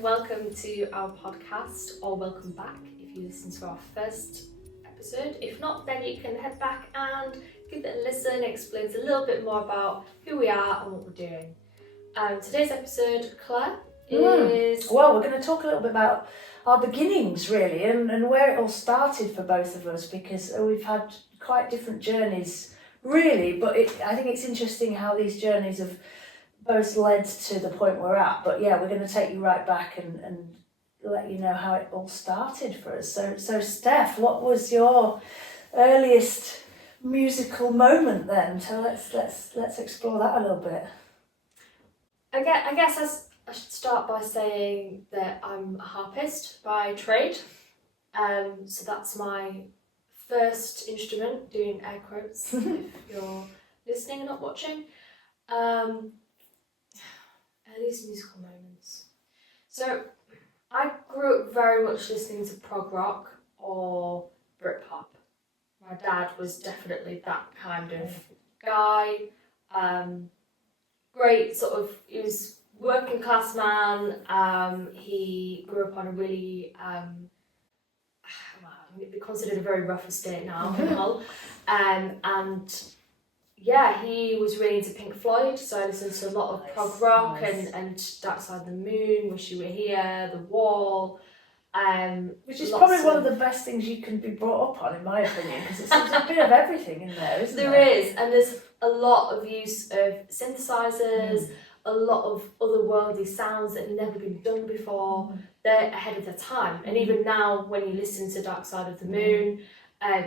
welcome to our podcast, or welcome back if you listen to our first episode. If not, then you can head back and give it a listen. It explains a little bit more about who we are and what we're doing. Today's episode, Claire, is... Well, we're going to talk a little bit about our beginnings, really, and where it all started for both of us, because we've had quite different journeys, really, but I think it's interesting how these journeys have both led to the point we're at. But yeah, we're going to take you right back and let you know how it all started for us. So Steph, what was your earliest musical moment then? So let's explore that a little bit. I guess I should start by saying that I'm a harpist by trade. So that's my first instrument, doing air quotes if you're listening and not watching. Earliest musical moments. So I grew up very much listening to prog rock or Britpop. My dad was definitely that kind of guy. Great sort of, he was working class man. He grew up on a really, it'd be considered a very rough estate now, and yeah, he was really into Pink Floyd, so I listened to a lot of prog rock and Dark Side of the Moon, Wish You Were Here, The Wall. Which is probably one of the best things you can be brought up on, in my opinion, because it's a bit of everything in there, isn't there? There is, and there's a lot of use of synthesizers, a lot of otherworldly sounds that have never been done before. They're ahead of their time, and even now, when you listen to Dark Side of the Moon,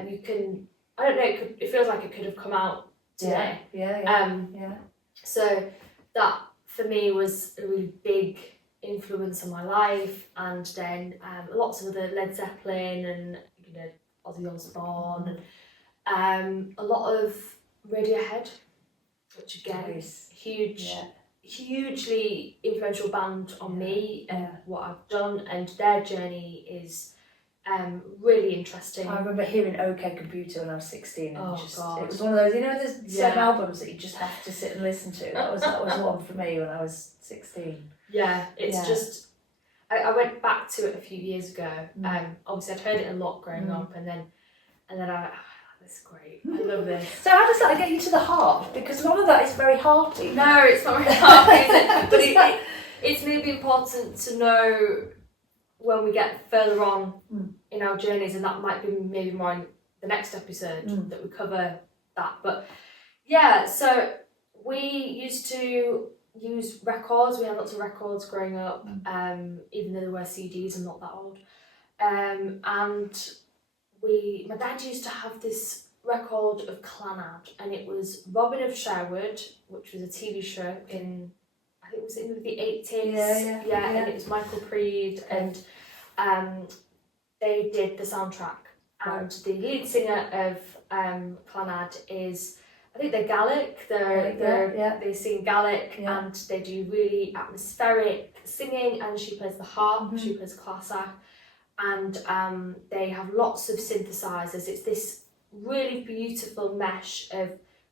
you can, I don't know, it feels like it could have come out today. Yeah. So that for me was a really big influence on my life, and then lots of other Led Zeppelin and Ozzy Osbourne and a lot of Radiohead, which again is hugely influential band on me and what I've done, and their journey is really interesting. I remember hearing OK Computer when I was 16, and God. It was one of those, there's certain albums that you just have to sit and listen to. That was one for me when I was 16. Yeah, it's just, I went back to it a few years ago. Obviously I'd heard it a lot growing up, and then I this is great. I love this. So how does that get you to the harp? Because none of that is very harpy. No, it's not very harpy, is it? But it's maybe important to know when we get further on in our journeys, and that might be maybe more in the next episode that we cover that. But yeah, so we used to use records. We had lots of records growing up, even though there were CDs. I'm not that old. And my dad used to have this record of Clannad, and it was Robin of Sherwood, which was a TV show in, I think it was in the 80s. Yeah. And it was Michael Preed, and they did the soundtrack. And the lead singer of Clannad is, I think they're Gaelic. They sing Gaelic, and they do really atmospheric singing. And she plays the harp. She plays classic, and they have lots of synthesizers. It's this really beautiful mesh of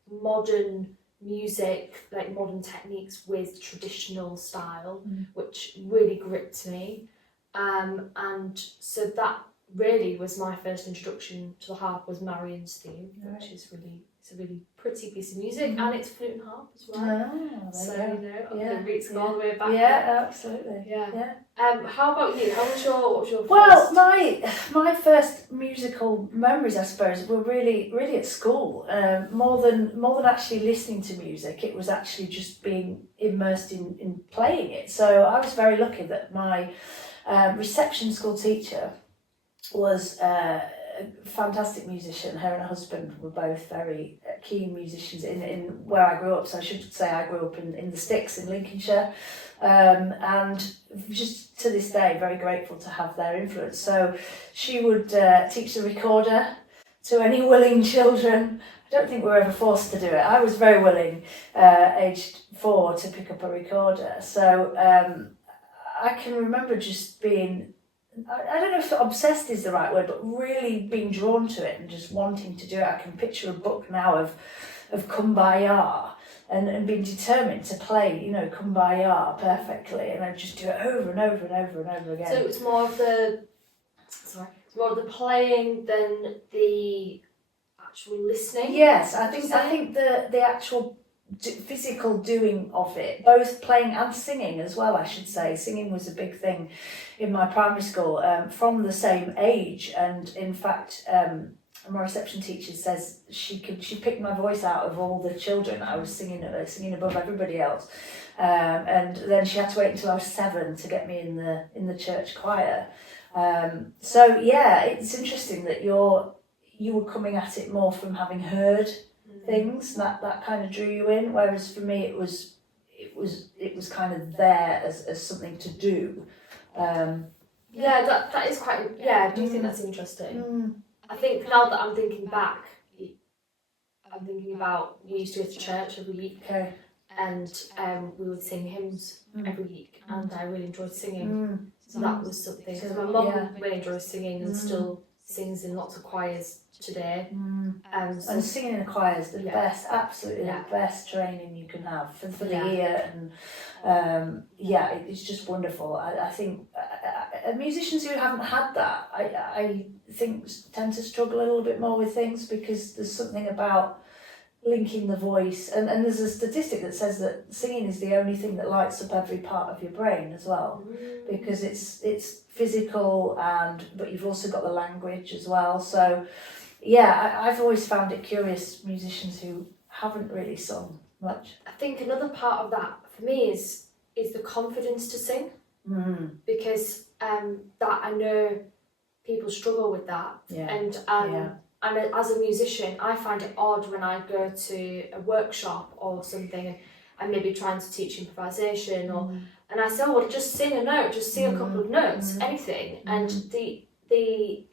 modern music, like modern techniques with traditional style, which really gripped me. And so that really was my first introduction to the harp, was Marion's theme, which is it's a really pretty piece of music, and it's flute and harp as well. So the roots go all the way back. Yeah, absolutely. Yeah. How about you? What was your first? Well, my first musical memories, I suppose, were really at school. More than actually listening to music, it was actually just being immersed in playing it. So I was very lucky that my reception school teacher was a fantastic musician. Her and her husband were both very keen musicians in where I grew up. So I should say I grew up in the sticks in Lincolnshire, and just to this day very grateful to have their influence. So she would teach the recorder to any willing children. I don't think we were ever forced to do it. I was very willing, aged 4, to pick up a recorder. So I can remember just being, I don't know if obsessed is the right word, but really being drawn to it and just wanting to do it. I can picture a book now of Kumbaya, and being determined to play, you know, Kumbaya perfectly, and I'd just do it over and over and over and over again. So it's more of the playing than the actual listening. Yes, I think the actual physical doing of it, both playing and singing as well, I should say. Singing was a big thing in my primary school, from the same age, and in fact my reception teacher says she picked my voice out of all the children. I was singing above everybody else, and then she had to wait until I was 7 to get me in the church choir. So yeah, it's interesting that you were coming at it more from having heard things, that kind of drew you in, whereas for me it was kind of there as something to do. That is quite, I do think that's interesting. I think now that I'm thinking back, I'm thinking about, we used to go to church every week, and we would sing hymns every week, and I really enjoyed singing. So that was something, because my mum really enjoys singing and still sings in lots of choirs today. And singing in a choir is the best, absolutely the best training you can have for the ear, and it's just wonderful. I think musicians who haven't had that, I think tend to struggle a little bit more with things, because there's something about linking the voice, and there's a statistic that says that singing is the only thing that lights up every part of your brain as well, because it's physical, but you've also got the language as well. So I've always found it curious, musicians who haven't really sung much. I think another part of that for me is the confidence to sing, because that I know people struggle with that, and as a musician, I find it odd when I go to a workshop or something, and I'm maybe trying to teach improvisation, and I say, well, just sing a note, just sing a couple of notes, anything, and the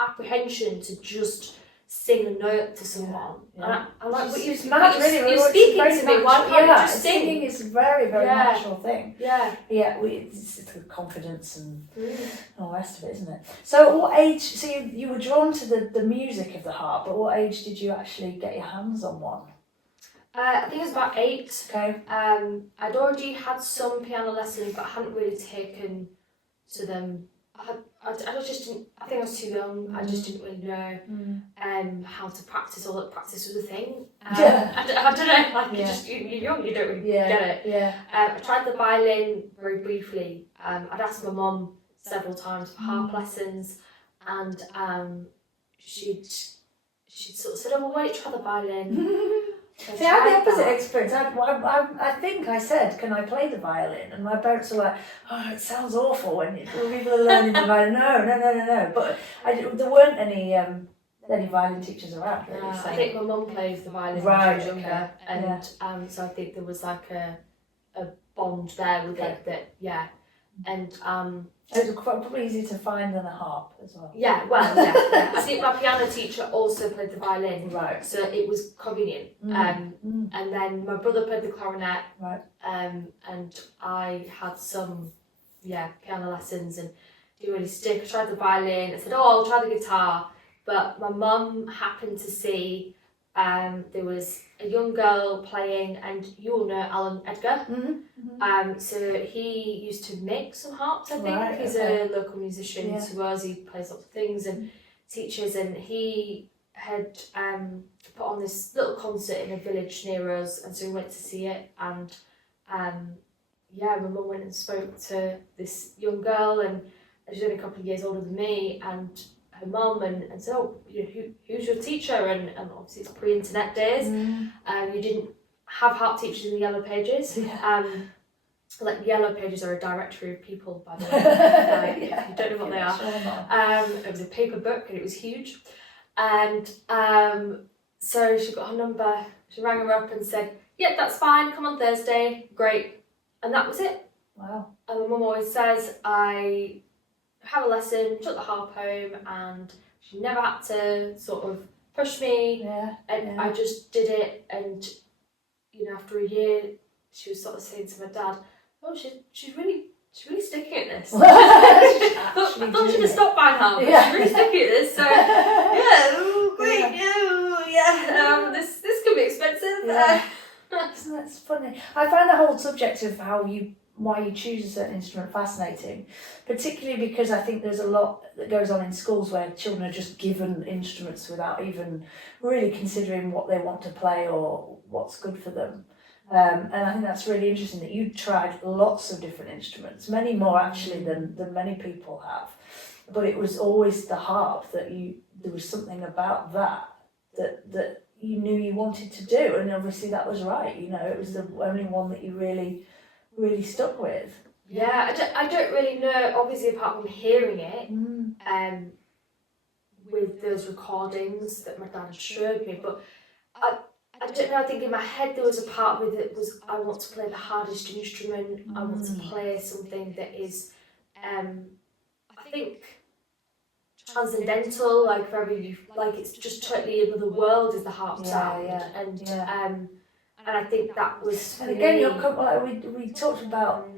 apprehension to just sing a note to someone. And I'm like, well, you're speaking to me, why can't you just sing? Singing is a very, very natural thing. It's the confidence and all the rest of it, isn't it? So at what age, so you were drawn to the music of the harp, but what age did you actually get your hands on one? I think it was about 8. Okay. I'd already had some piano lessons, but I hadn't really taken to them. I just didn't. I think I was too young. I just didn't really know how to practice, or that practice was a thing. I don't know. Like you're young, you don't really get it. I tried the violin very briefly. I'd asked my mum several times for harp lessons, and she'd sort of said, "Oh, well, why don't you try the violin?" See, I had the opposite experience. I think I said, "Can I play the violin?" And my parents were like, "Oh, it sounds awful when people are learning the violin." No. But there weren't any violin teachers around. Really, I think my mum plays the violin when she was younger, and so I think there was like a bond there with it that, and it was probably easier to find than a harp as well. I think my piano teacher also played the violin, right? So it was convenient. And then my brother played the clarinet, right? And I had some piano lessons, and didn't really stick. I tried the violin. I said, "Oh, I'll try the guitar," but my mum happened to see there was a young girl playing, and you all know Alan Edgar. So he used to make some harps, I think. He's a local musician to us. He plays lots of things and teaches, and he had put on this little concert in a village near us, and so we went to see it, and my mum went and spoke to this young girl, and she's only a couple of years older than me, and her mum, and said, "Oh, who's your teacher?" And obviously it's pre-internet days, you didn't have harp teachers in the Yellow Pages. Like Yellow Pages are a directory of people, by the way. If you don't know what they are. It was a paper book, and it was huge. And so she got her number. She rang her up and said, "Yeah, that's fine. Come on Thursday. Great." And that was it. Wow. And my mum always says, I have a lesson, took the harp home, and she never had to sort of push me. I just did it, and after a year, she was sort of saying to my dad, "Oh, she's really sticking at this." I thought she'd have stopped by now, but she's really sticking at this. So great, this could be expensive. That's funny. I find the whole subject of why you choose a certain instrument fascinating, particularly because I think there's a lot that goes on in schools where children are just given instruments without even really considering what they want to play or what's good for them. And I think that's really interesting that you tried lots of different instruments, many more actually than many people have. But it was always the harp that there was something about that you knew you wanted to do, and obviously that was right. It was the only one that you really stuck with. Yeah, I don't really know, obviously, apart from hearing it, with those recordings that my dad had showed me, but I don't know, I think in my head there was a part of me that was, I want to play the hardest instrument, I want to play something that is, I think, transcendental, like very, like it's just totally another world is the harp sound, and I think that was. And again, we talked about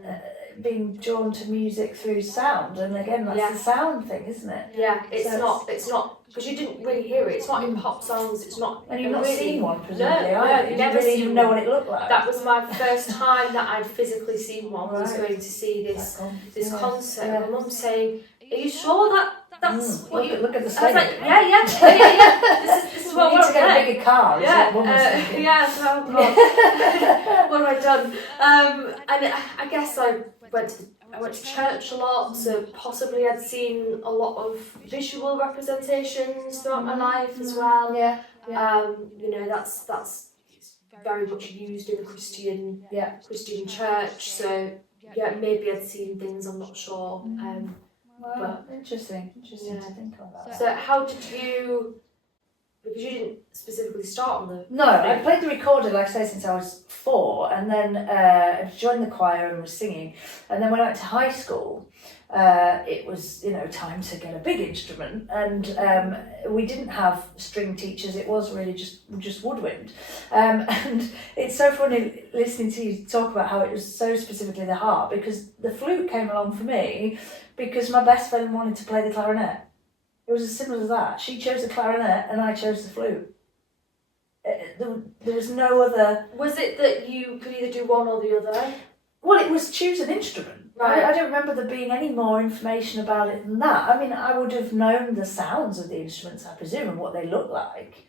being drawn to music through sound, and again that's the sound thing, isn't it? Yeah, it's not because you didn't really hear it. It's not in pop songs. It's not. And you've not seen one, No, presumably. you never really even know what it looked like. That was my first time that I'd physically seen one. Was going to see this concert. And my mum saying, "Are you sure that's what you look at the I was like, yeah. This is what we need to get a bigger car. So what have I done? And I guess I went to church a lot, so possibly I'd seen a lot of visual representations throughout my life as well. That's very much used in the Christian church. So maybe I'd seen things. I'm not sure. But interesting to think about that. So how did you? Because you didn't specifically start on the. No, I played the recorder, like I say, since I was 4, and then I joined the choir and was singing. And then when I went to high school, it was time to get a big instrument, and we didn't have string teachers. It was really just woodwind, and it's so funny listening to you talk about how it was so specifically the harp, because the flute came along for me because my best friend wanted to play the clarinet. It was as simple as that. She chose the clarinet and I chose the flute. There was no other. Was it that you could either do one or the other? Well, it was choose an instrument. Right. I don't remember there being any more information about it than that. I mean, I would have known the sounds of the instruments, I presume, and what they look like.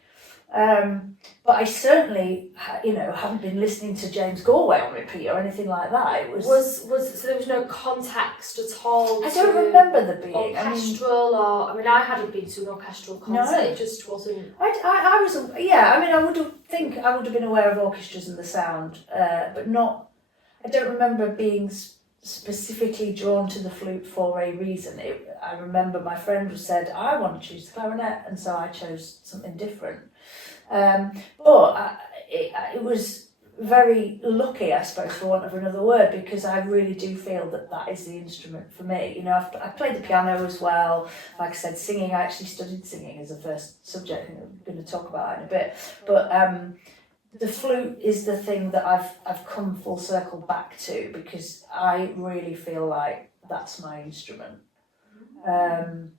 But I certainly, haven't been listening to James Galway on repeat or anything like that. It was so there was no context at all. I don't remember there being orchestral, I hadn't been to an orchestral concert. No. It just wasn't. I was. I would have been aware of orchestras and the sound, but not. I don't remember being specifically drawn to the flute for a reason. I remember my friend said, I want to choose the clarinet, and so I chose something different. But it was very lucky, I suppose, for want of another word, because I really do feel that is the instrument for me. I've played the piano as well. Like I said, singing, I actually studied singing as a first subject, and I'm going to talk about that in a bit. But the flute is the thing that I've come full circle back to, because I really feel like that's my instrument. And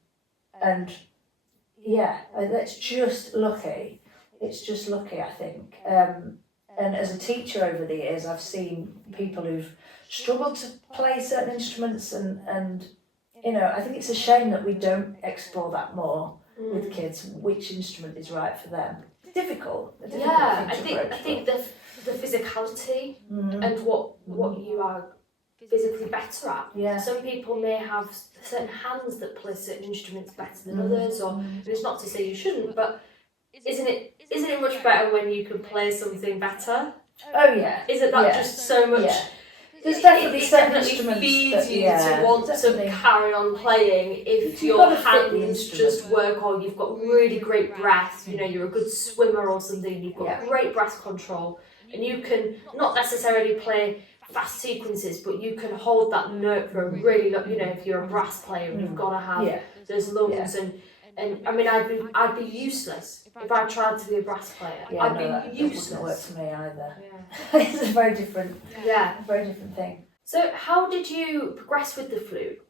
that's just lucky. It's just lucky, I think. And as a teacher over the years, I've seen people who've struggled to play certain instruments, and I think it's a shame that we don't explore that more with kids, which instrument is right for them. Difficult. I think the physicality and what you are physically better at. Yeah. Some people may have certain hands that play certain instruments better than others, and it's not to say you shouldn't, but isn't it much better when you can play something better? Oh yeah. Isn't that just so much? Yeah. There's definitely certain instruments instruments feeds you to want to carry on playing if your hands just work, or you've got really great breath, you're a good swimmer or something, you've got great breath control, and you can not necessarily play fast sequences, but you can hold that note for a really long, if you're a brass player, you've got to have those lungs, and I'd be useless if I tried to be a brass player. I'd be useless. That wouldn't work for me either. Yeah. It's a very different thing. So how did you progress with the flute?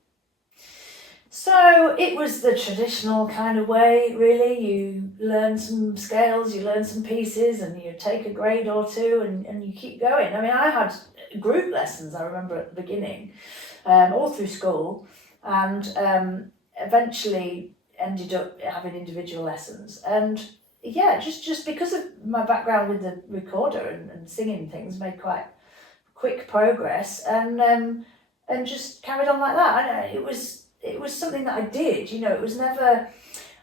So it was the traditional kind of way, really. You learn some scales, you learn some pieces, and you take a grade or two, and you keep going. I mean, I had group lessons, I remember, at the beginning, all through school, and eventually ended up having individual lessons. And yeah, just because of my background with the recorder and singing things, made quite quick progress, and just carried on like that. And it was something that I did, you know. It was never,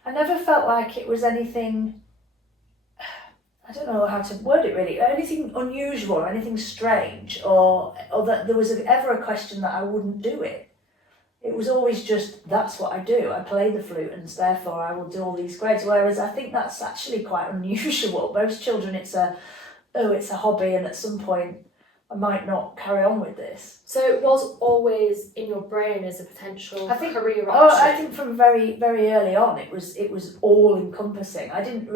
I never felt like it was anything, I don't know how to word it really, anything unusual or anything strange, or that there was ever a question that I wouldn't do it. It was always just, that's what I do. I play the flute, and therefore I will do all these grades. Whereas I think that's actually quite unusual. Most children, it's a hobby, and at some point I might not carry on with this. So it was always in your brain as a potential career option? Oh, I think from very, very early on, it was all encompassing. I didn't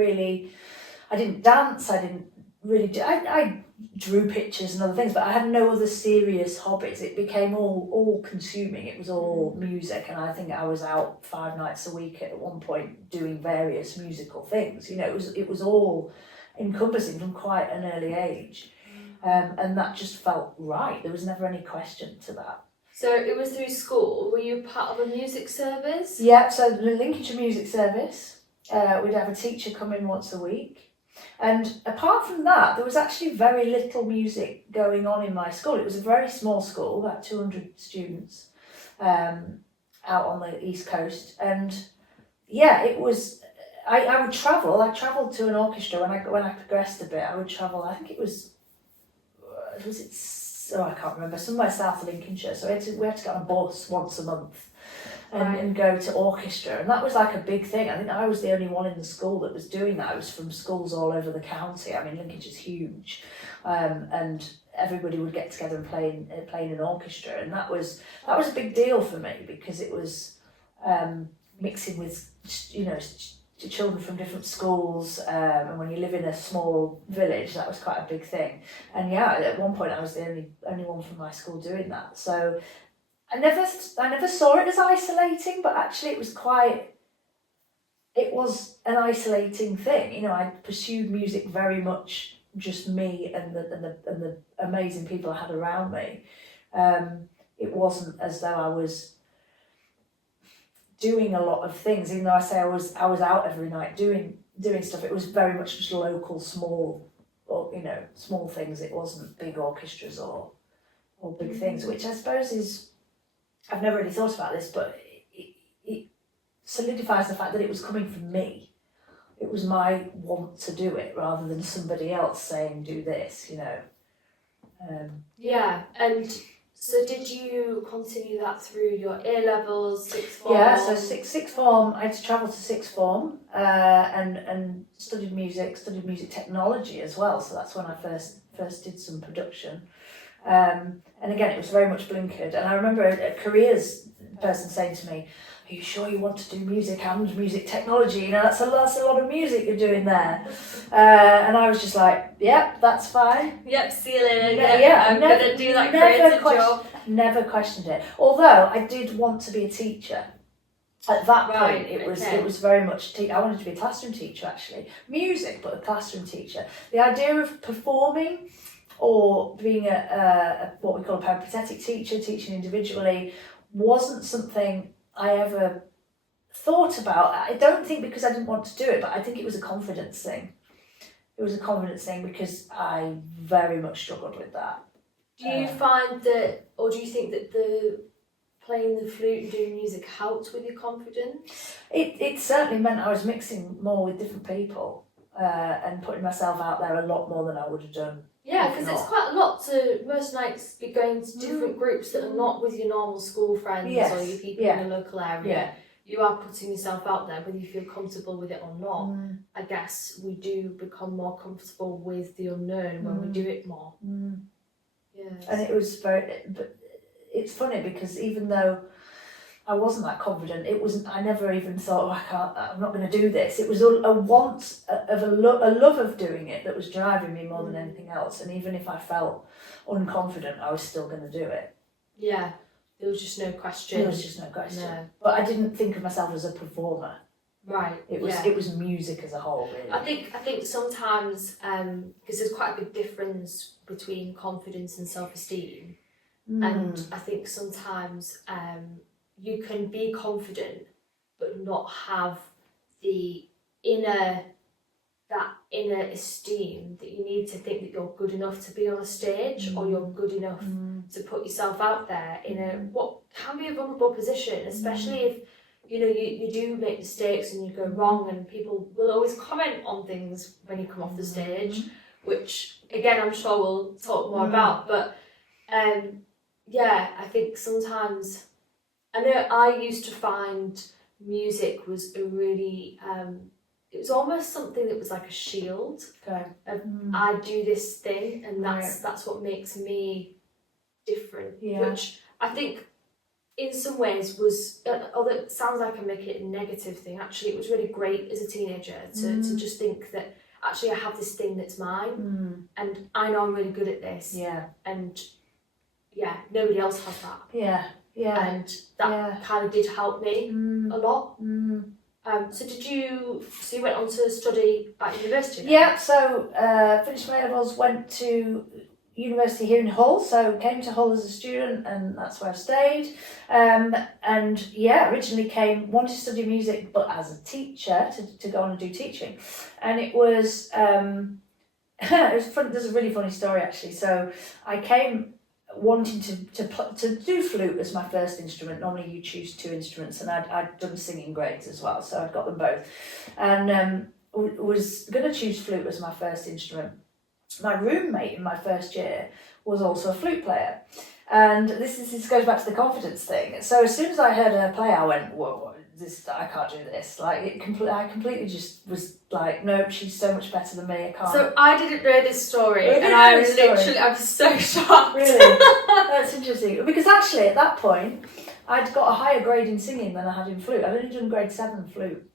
dance, I didn't really do, I drew pictures and other things, but I had no other serious hobbies. It became all consuming. It was all music, and I think I was out 5 nights a week at one point doing various musical things. You know, it was all encompassing from quite an early age. And that just felt right. There was never any question to that. So it was through school. Were you part of a music service? Yeah, so the Lincolnshire Music Service, we'd have a teacher come in once a week. And apart from that, there was actually very little music going on in my school. It was a very small school, about 200 students, out on the East Coast. And yeah, it was, I would travel. I travelled to an orchestra when I progressed a bit. I would travel, I think it was I can't remember, somewhere south of Lincolnshire. So we had to get on a bus once a month and go to orchestra. And that was like a big thing. I think I was the only one in the school that was doing that. It was from schools all over the county. I mean, Lincolnshire's huge. And everybody would get together and play in an orchestra. And that was a big deal for me, because it was mixing with, you know, children from different schools, and when you live in a small village, that was quite a big thing. And yeah, at one point I was the only one from my school doing that. So I never saw it as isolating, but actually it was an isolating thing. You know, I pursued music very much just me and the amazing people I had around me. It wasn't as though I was doing a lot of things, even though I say I was out every night doing stuff. It was very much just local, small things. It wasn't big orchestras or big things, which I suppose is, I've never really thought about this, but it solidifies the fact that it was coming from me. It was my want to do it rather than somebody else saying do this, you know. Yeah, and so did you continue that through your A-levels, sixth form? Yeah, so sixth form, I had to travel to sixth form, and studied music technology as well. So that's when I first did some production. And again, it was very much blinkered. And I remember a careers person saying to me, "Are you sure you want to do music and music technology? You know, that's a lot of music you're doing there." And I was just like, "Yep, that's fine. Yep, see you later. I'm going to do that creative job." Never questioned it. Although I did want to be a teacher. At that point, it was very much, I wanted to be a classroom teacher, actually. Music, but a classroom teacher. The idea of performing or being a what we call a peripatetic teacher, teaching individually, wasn't something I ever thought about. I don't think because I didn't want to do it, but I think it was a confidence thing. It was a confidence thing because I very much struggled with that. Do you find that, or do you think that the playing the flute and doing music helped with your confidence? It certainly meant I was mixing more with different people, and putting myself out there a lot more than I would have done. Yeah, because it's quite a lot to most nights be going to different groups that are not with your normal school friends or your people in the local area. Yeah. You are putting yourself out there, whether you feel comfortable with it or not. I guess we do become more comfortable with the unknown when we do it more. Yes. And it was but it's funny because even though I wasn't that confident, I never even thought, I'm not going to do this. It was a want of a love of doing it that was driving me more than anything else. And even if I felt unconfident, I was still going to do it. Yeah. There was just no question. There was just no question. No. But I didn't think of myself as a performer. Right. It was music as a whole, really. I think sometimes because there's quite a big difference between confidence and self-esteem, and I think sometimes you can be confident but not have the inner esteem that you need to think that you're good enough to be on a stage, or you're good enough to put yourself out there in a what can be a vulnerable position, especially if you do make mistakes and you go wrong, and people will always comment on things when you come off the stage, which again I'm sure we'll talk more about. But I think sometimes I know I used to find music was a really it was almost something that was like a shield. Okay. I do this thing, and that's what makes me different. Yeah. Which I think, in some ways, was although it sounds like I make it a negative thing. Actually, it was really great as a teenager to just think that actually I have this thing that's mine, and I know I'm really good at this. Yeah. And nobody else has that. Yeah. Yeah. And that kind of did help me a lot. So you went on to study at university then? Yeah, so finished my levels, went to university here in Hull, so came to Hull as a student, and that's where I've stayed. Originally wanted to study music, but as a teacher, to go on and do teaching. And it was, it was fun. There's a really funny story actually. So I came wanting to do flute as my first instrument. Normally you choose two instruments, and I'd done singing grades as well, so I'd got them both, and was going to choose flute as my first instrument. My roommate in my first year was also a flute player, and this goes back to the confidence thing. So as soon as I heard her play, I went, whoa, I can't do this. Like I completely just was like, nope, she's so much better than me. I can't. So I didn't know this story, and I'm so shocked. Really, that's interesting, because actually at that point I'd got a higher grade in singing than I had in flute. I'd only done grade 7 flute.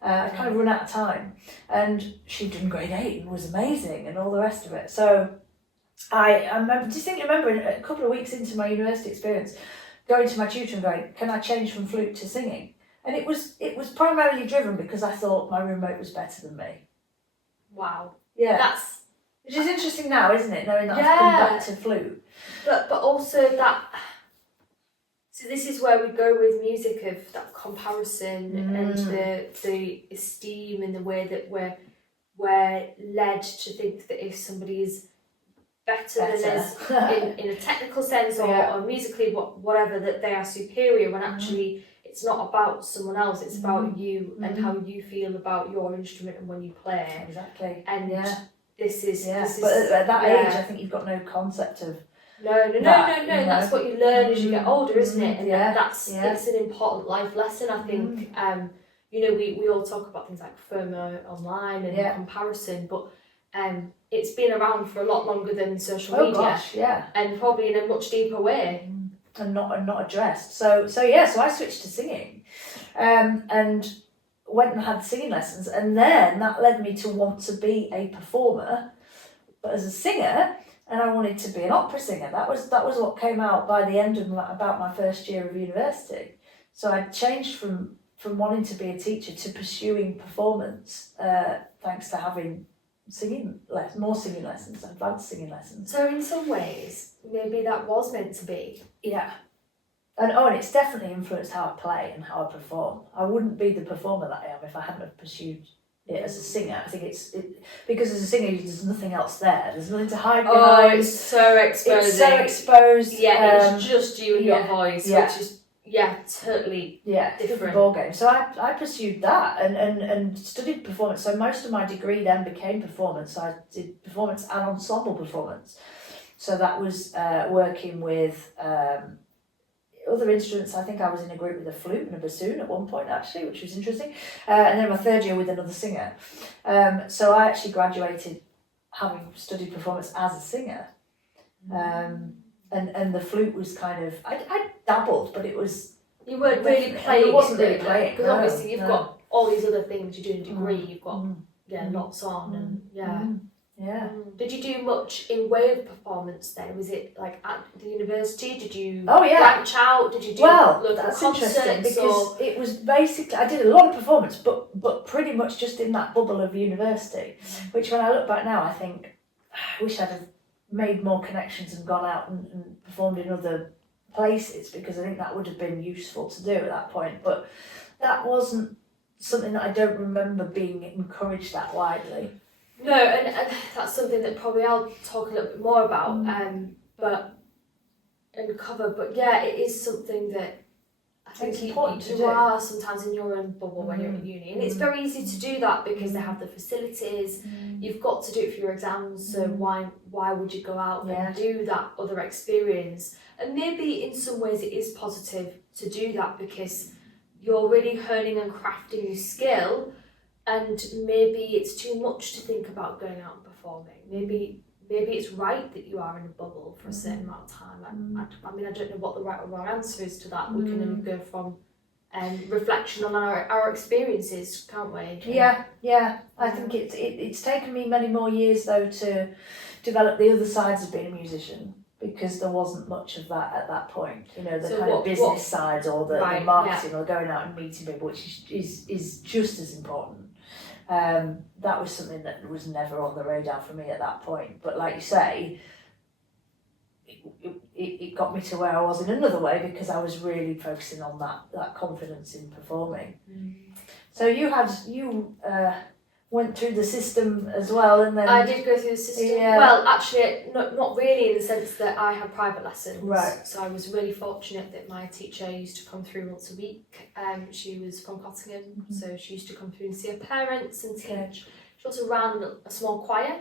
I'd kind of run out of time, and she'd done grade 8 and was amazing, and all the rest of it. So I distinctly remember a couple of weeks into my university experience, going to my tutor and going, "Can I change from flute to singing?" And it was primarily driven because I thought my roommate was better than me. Wow. Yeah. Which is interesting now, isn't it? Knowing that I've come back to flute. But also that. So this is where we go with music, of that comparison and the esteem, and the way that we're led to think that if somebody is better than us in a technical sense or musically, whatever, that they are superior, when actually it's not about someone else, it's about you and how you feel about your instrument and when you play. Exactly. And this is but at that age I think you've got no concept of no, that's what you learn as you get older, isn't it? And it's an important life lesson, I think. We all talk about things like FOMO online and comparison, but it's been around for a lot longer than social media. And probably in a much deeper way. And not addressed. So I switched to singing, and went and had singing lessons, and then that led me to want to be a performer, but as a singer, and I wanted to be an opera singer. That was what came out by the end of about my first year of university. So I changed from wanting to be a teacher to pursuing performance, thanks to having more singing lessons, advanced singing lessons. So in some ways, maybe that was meant to be. Yeah. And it's definitely influenced how I play and how I perform. I wouldn't be the performer that I am if I hadn't have pursued it as a singer. I think because as a singer there's nothing else there. There's nothing to hide behind. Oh, it's so exposing. It's so exposed. Yeah, it's just you and your voice, which is totally different ball game. So I pursued that and studied performance. So most of my degree then became performance. I did performance and ensemble performance. So that was working with other instruments. I think I was in a group with a flute and a bassoon at one point actually, which was interesting. And then my third year with another singer. So I actually graduated having studied performance as a singer. And the flute was kind of, I dabbled, but it was... You weren't really playing. It wasn't really playing. Because obviously you've got all these other things you do in a degree, you've got lots on, and Yeah. Did you do much in way of performance then? Was it like at the university? Did you branch out? Did you do well, local that's concerts? interesting because it was basically, I did a lot of performance, but pretty much just in that bubble of university, which when I look back now, I think, I wish I'd have made more connections and gone out and performed in other places, because I think that would have been useful to do at that point. But that wasn't something that I don't remember being encouraged that widely. No, and that's something that probably I'll talk a little bit more about, but yeah, it is something that I think you are sometimes in your own bubble when you're at uni, and it's very easy to do that because they have the facilities. You've got to do it for your exams, so why would you go out and do that other experience? And maybe in some ways it is positive to do that because you're really honing and crafting your skill. And maybe it's too much to think about going out and performing. Maybe it's right that you are in a bubble for a certain amount of time. I mean, I don't know what the right or wrong answer is to that. We can only go from reflection on our experiences, can't we? Yeah. I think it's taken me many more years though to develop the other sides of being a musician, because there wasn't much of that at that point. You know, the kind of business sides or the marketing or going out and meeting people, which is just as important. That was something that was never on the radar for me at that point. But like you say, it got me to where I was in another way because I was really focusing on that confidence in performing. So you went through the system as well, and then I did go through the system. Yeah. Well, actually, not really in the sense that I had private lessons. Right. So I was really fortunate that my teacher used to come through once a week. She was from Cottingham, so she used to come through and see her parents and teach. She also ran a small choir,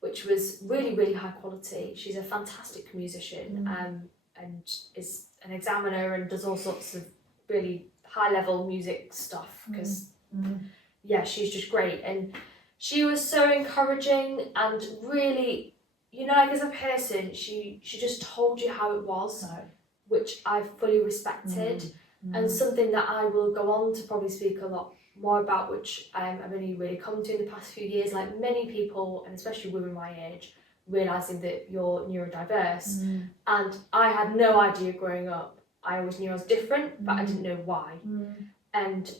which was really, really high quality. She's a fantastic musician and is an examiner and does all sorts of really high level music stuff because. Yeah, she's just great, and she was so encouraging and really, you know, like as a person, she just told you how it was, which I fully respected, and something that I will go on to probably speak a lot more about, which I've only really come to in the past few years, like many people, and especially women my age, realising that you're neurodiverse, and I had no idea growing up. I always knew I was different, but I didn't know why, and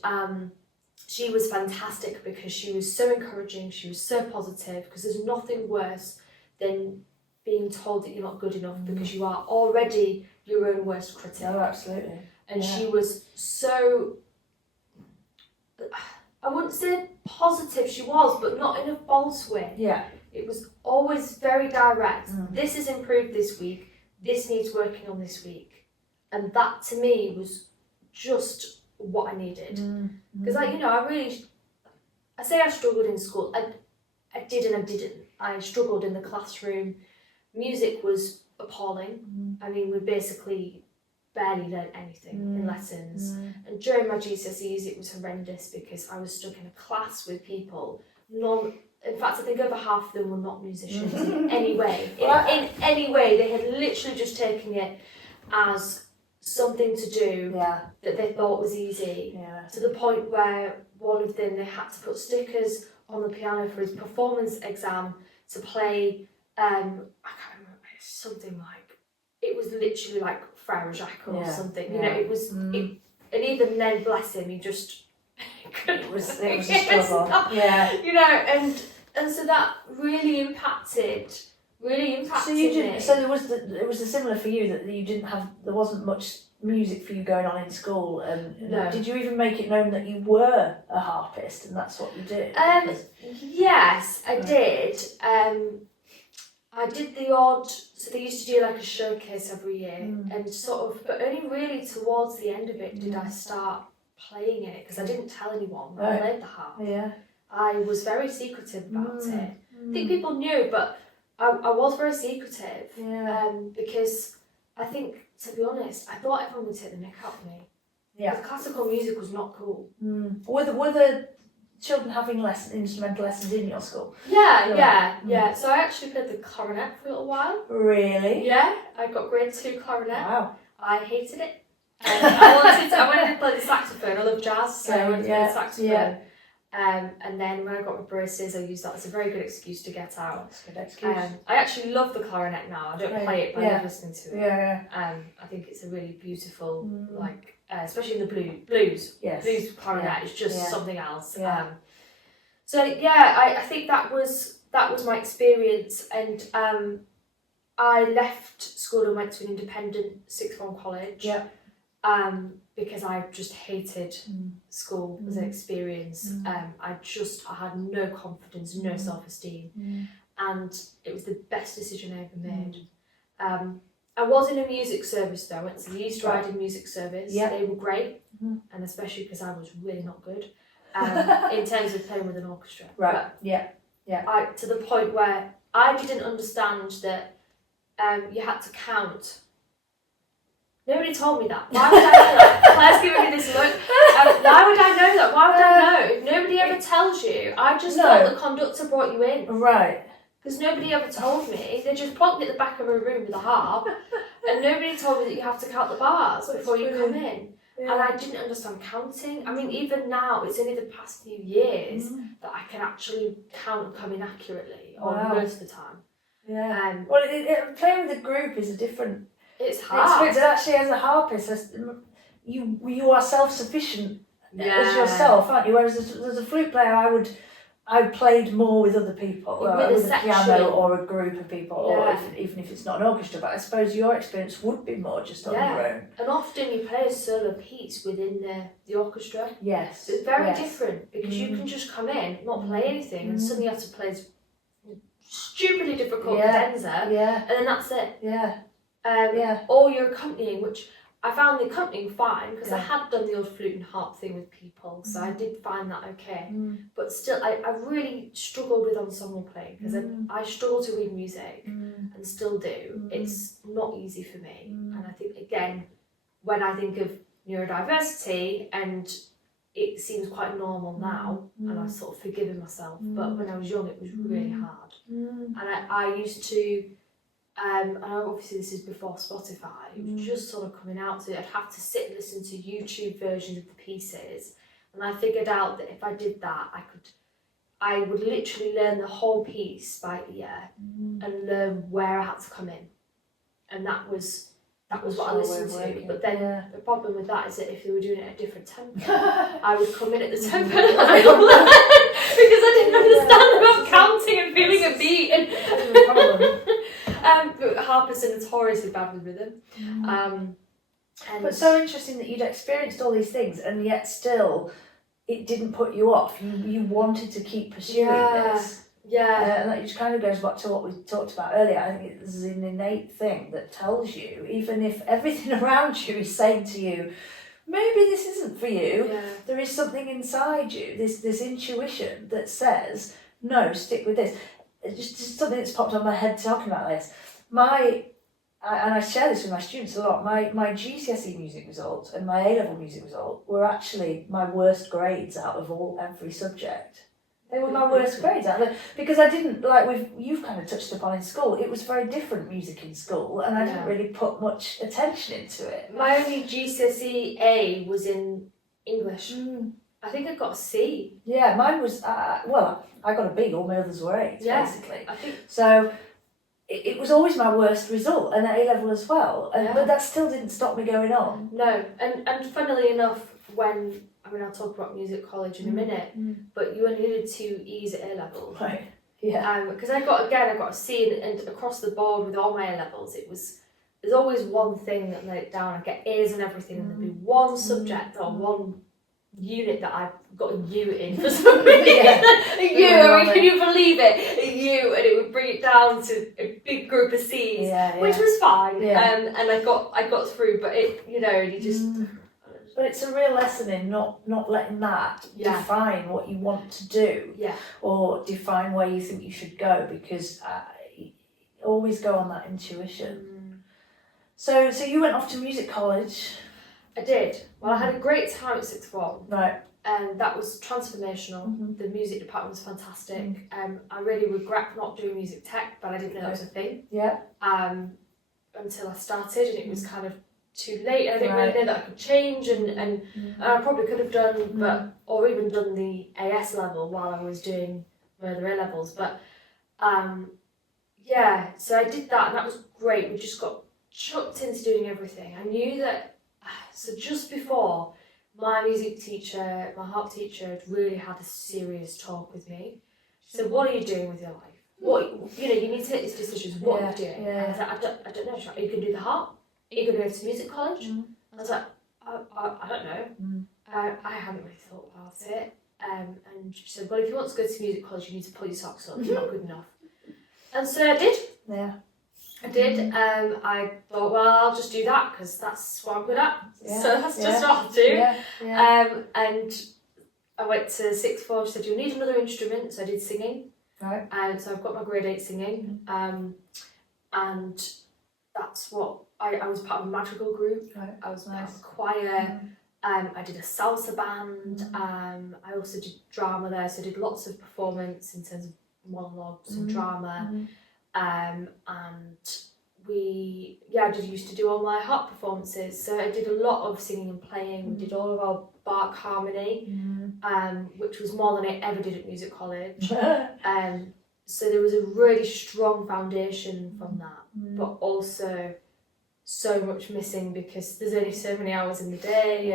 she was fantastic because she was so encouraging, she was so positive, because there's nothing worse than being told that you're not good enough because you are already your own worst critic. Oh, absolutely. And she was so, I wouldn't say positive, she was, but not in a false way. Yeah. It was always very direct. This is improved this week, this needs working on this week. And that to me was just what I needed. Because I say I struggled in school. I did and I didn't. I struggled in the classroom. Music was appalling. I mean, we basically barely learnt anything in lessons. And during my GCSEs, it was horrendous because I was stuck in a class with people. In fact, I think over half of them were not musicians in any way. In any way, they had literally just taken it as something to do that they thought was easy, to the point where one of them, they had to put stickers on the piano for his performance exam to play, I can't remember, something like, it was literally like Frere Jacques or something, you know, it was, and even then, bless him, he just it was a struggle, you know, and so that really impacted so you didn't me. So it was similar for you that you didn't have, there wasn't much music for you going on in school, and no. Did you even make it known that you were a harpist and that's what you did? Yes, I did. I did the odd, so they used to do like a showcase every year, and sort of, but only really towards the end of it did I start playing it, because I didn't tell anyone I played the harp. I was very secretive about it. I think people knew, but I was very secretive, because I think, to be honest, I thought everyone would take the mick out of me. Because classical music was not cool. Were the children having instrumental lessons in your school? Yeah. So I actually played the clarinet for a little while. Really? Yeah, I got grade 2 clarinet. Wow. I hated it. I wanted to play the saxophone. I love jazz, so I wanted to play the saxophone. And then when I got my braces, I used that as a very good excuse to get out. That's a good excuse. I actually love the clarinet now. I don't play it, but I love listening to it. Yeah. I think it's a really beautiful, especially in the blues. Yes. Blues clarinet is just something else. Yeah. I think that was my experience, and I left school and went to an independent sixth form college. Yeah. Because I just hated school as an experience. I had no confidence, no self-esteem, and it was the best decision I ever made. I was in a music service though. I went to the East Riding Music Service. Yeah. They were great, and especially because I was really not good in terms of playing with an orchestra. Right. But Yeah. to the point where I didn't understand that you had to count. Nobody told me that. Why would I know that? Claire's giving me this look. Why would I know that? Why would I know? If nobody ever tells you, I just thought the conductor brought you in. Right. Because nobody ever told me. They just plonked me at the back of a room with a harp, and nobody told me that you have to count the bars before you come in. Yeah. And I didn't understand counting. I mean, even now, it's only the past few years that I can actually count and come in accurately, or most of the time. Yeah. Well, playing with a group is a different... It's hard. It's actually, as a harpist, you are self-sufficient as yourself, aren't you? Whereas as a flute player, I played more with other people, with a piano or a group of people, or even if it's not an orchestra. But I suppose your experience would be more just on your own. And often you play a solo piece within the orchestra. Yes. So it's very different, because you can just come in, not play anything, and suddenly you have to play this stupidly difficult cadenza, and then that's it. Yeah. Or you're accompanying, which I found the accompanying fine, because I had done the old flute and harp thing with people, so I did find that okay. But still, I really struggled with ensemble playing, because I struggle to read music and still do. It's not easy for me, and I think, again, when I think of neurodiversity, and it seems quite normal now, and I've sort of forgiven myself, but when I was young it was really hard. And I used to, and obviously this is before Spotify, it was just sort of coming out, so I'd have to sit and listen to YouTube versions of the pieces, and I figured out that if I did that, I would literally learn the whole piece by ear and learn where I had to come in, and that was what I listened to. But then the problem with that is that if they were doing it at a different tempo, I would come in at the tempo that I learned, because I didn't understand about counting and feeling a beat. But harpers are notoriously bad with rhythm. But so interesting that you'd experienced all these things, and yet still it didn't put you off. You wanted to keep pursuing this. Yeah. And that just kind of goes back to what we talked about earlier. I think it's an innate thing that tells you, even if everything around you is saying to you, maybe this isn't for you, there is something inside you, this intuition that says, no, stick with this. It's just something that's popped on my head talking about this. And I share this with my students a lot, my GCSE music result and my A-level music result were actually my worst grades out of every subject. They were my worst grades out of it, because I didn't, you've kind of touched upon in school, it was very different music in school, and I didn't really put much attention into it. My only GCSE A was in English. I think I got a C. Yeah, mine was, I got a B, all my others were A's, basically. I think. So it was always my worst result, and at A-level as well, but that still didn't stop me going on. No, and funnily enough, I'll talk about music college in a minute, but you only needed 2 E's at A-level. Right, yeah. Because I got a C, and across the board with all my A-levels, there's always one thing that let it down. I get A's and everything, and there'd be one subject or one unit that I got a U in for some reason. A U, can you believe it? A U, and it would bring it down to a big group of C's, which was fine. And I got through, but you just. But it's a real lesson in not letting that define what you want to do, or define where you think you should go, because always go on that intuition. So you went off to music college. I did. Well, I had a great time at sixth form. Right. And that was transformational. The music department was fantastic. I really regret not doing music tech, but I didn't know that was a thing. Yeah. Until I started, and it was kind of too late. I didn't really know that I could change, and I probably could have done, or even done the AS level while I was doing my other A levels. But so I did that, and that was great. We just got chucked into doing everything. I knew that. So just before, my music teacher, my harp teacher, had really had a serious talk with me. She said, "What are you doing with your life? You need to take these decisions. What are you doing?" And I was like, I don't know. Are you going to do the harp? Are you going to go to music college? I was like, I don't know. I hadn't really thought about it. And she said, "Well, if you want to go to music college, you need to pull your socks up. You're not good enough." And so I did. Yeah. I did. I thought, well, I'll just do that because that's what I'm good at. So that's just what I'll do. And I went to sixth form. She said, "You'll need another instrument." So I did singing. Right. So I've got my grade 8 singing. And that's what I was part of a madrigal group. Right. I was part of a choir. I did a salsa band. I also did drama there, so I did lots of performance in terms of monologues and drama. And I did used to do all my harp performances. So I did a lot of singing and playing. We did all of our Bach harmony, which was more than I ever did at music college. So there was a really strong foundation from that, but also so much missing because there's only so many hours in the day.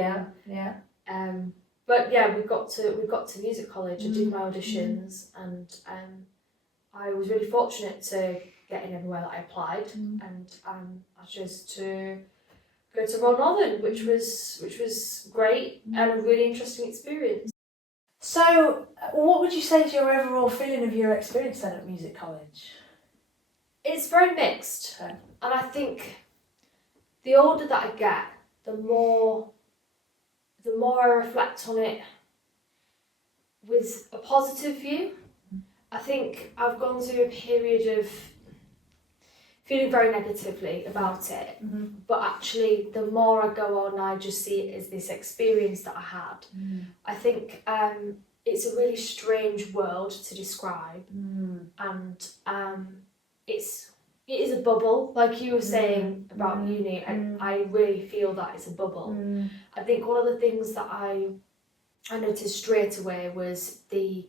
But we got to music college. I did my auditions, and I was really fortunate to get in everywhere that I applied, and I chose to go to Royal Northern, which was great and a really interesting experience. So, what would you say is your overall feeling of your experience then at music college? It's very mixed, and I think the older that I get, the more I reflect on it with a positive view. I think I've gone through a period of feeling very negatively about it, but actually the more I go on, I just see it as this experience that I had. I think it's a really strange world to describe, and it is a bubble, like you were saying about uni, and I really feel that it's a bubble. I think one of the things that I noticed straight away was the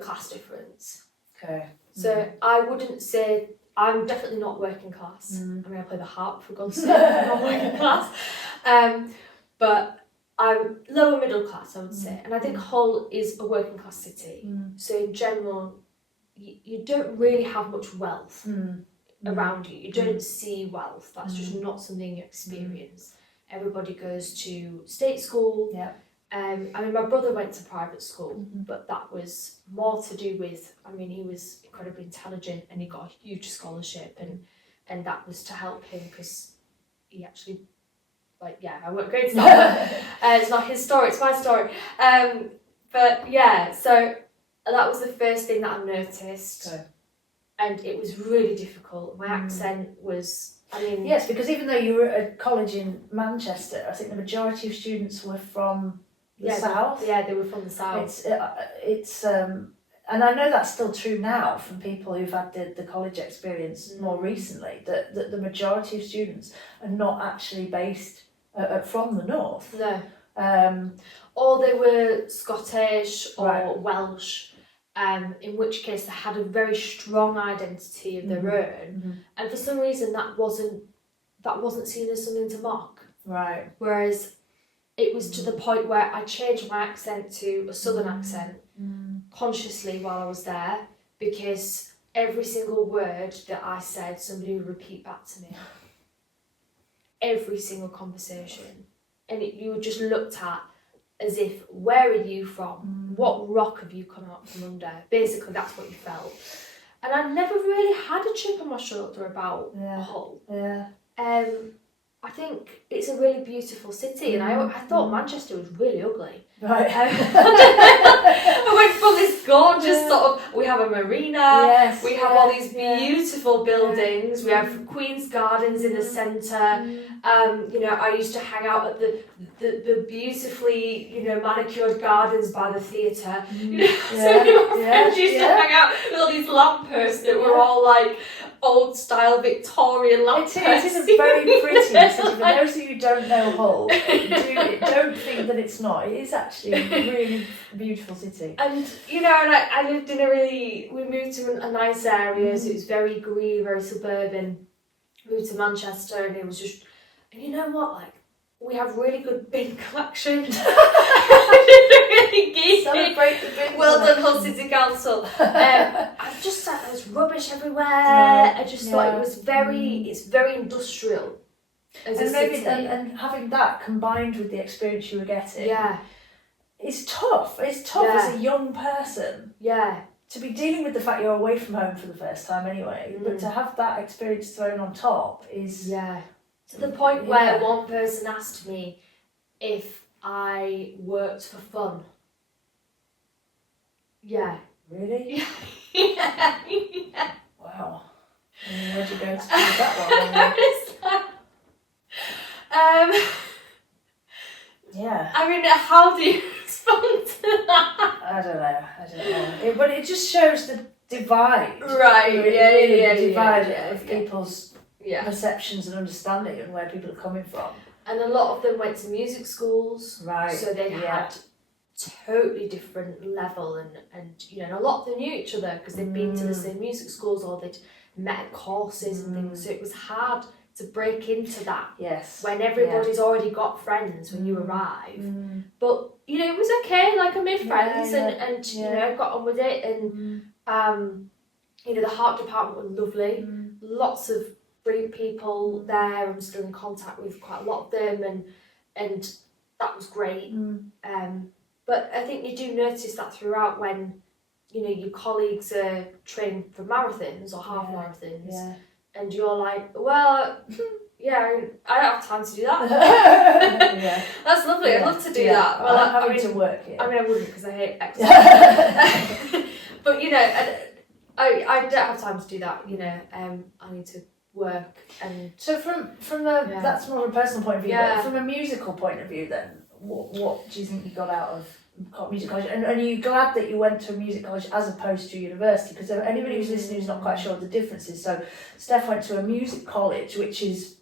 class difference. Okay. So I wouldn't say, I'm definitely not working class. I mean, I play the harp, for God's sake, I'm not working class. But I'm lower middle class, I would say. And I think Hull is a working class city. So in general, you don't really have much wealth around you. You don't see wealth. That's just not something you experience. Everybody goes to state school. I mean, my brother went to private school, but that was more to do with, I mean, he was incredibly intelligent and he got a huge scholarship, and that was to help him because he actually, I won't go into that. It's not his story, it's my story. So that was the first thing that I noticed. And it was really difficult. My accent was, I mean... Yes, because even though you were at a college in Manchester, I think the majority of students were from the south. They were from the south. It's and I know that's still true now from people who've had the college experience more recently, that the majority of students are not actually based from the north. No. Or they were Scottish or Welsh. In which case they had a very strong identity of their own, and for some reason that wasn't seen as something to mock. Right. Whereas it was to the point where I changed my accent to a southern accent consciously while I was there, because every single word that I said, somebody would repeat back to me. Every single conversation, and you were just looked at as if, where are you from? What rock have you come out from under? Basically, that's what you felt. And I never really had a chip on my shoulder about Hull. I think it's a really beautiful city, and I thought Manchester was really ugly. Right. I went from this gorgeous sort of, we have a marina, we have all these beautiful buildings, we have Queen's Gardens in the centre. I used to hang out at the beautifully, manicured gardens by the theatre. So many of my friends used to hang out with all these lampposts that were all like old style Victorian lamp. It is a very pretty city. For those of you who don't know Hull, don't think that it's not. It is actually a really beautiful city. And and I lived in we moved to a nice area, so it was very green, very suburban. Moved to Manchester, and it was just, and you know what, like, we have really good bin collection. Really Celebrate the bin well collection. done, Hull City Council. I've just said there was rubbish everywhere. I just thought it was it's very industrial as a city. And having that combined with the experience you were getting, it's tough. It's tough as a young person. Yeah. To be dealing with the fact you're away from home for the first time anyway, but to have that experience thrown on top is... Yeah. To the point where one person asked me if I worked for fun. Yeah. Really? Yeah. Wow. Where'd you go to do that one? Yeah. I mean, how do you respond to that? I don't know. But it just shows the divide. Right, The divide of people's perceptions and understanding and where people are coming from. And a lot of them went to music schools. Right. So they had totally different level and a lot of them knew each other because they'd been to the same music schools or they'd met at courses and things. So it was hard to break into that. Yes. When everybody's already got friends when you arrive. But, it was okay. Like, I made friends and got on with it. And, the Harp department was lovely. Lots of brilliant people there. I'm still in contact with quite a lot of them. And that was great. But I think you do notice that throughout when, your colleagues are training for marathons or half marathons. Yeah. And you're like, well, I don't have time to do that. That's lovely. I'd love to do that. Well, I'm having to work here. I mean, I wouldn't because I hate exercise. But I don't have time to do that. I need to work and. So from that's more of a personal point of view. But from a musical point of view, then what do you think you got out of music college? And are you glad that you went to a music college as opposed to university? Because anybody who's listening who's not quite sure of the differences. So Steph went to a music college, which is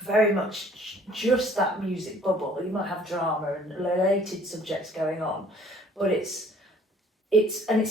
very much just that music bubble. You might have drama and related subjects going on, but it's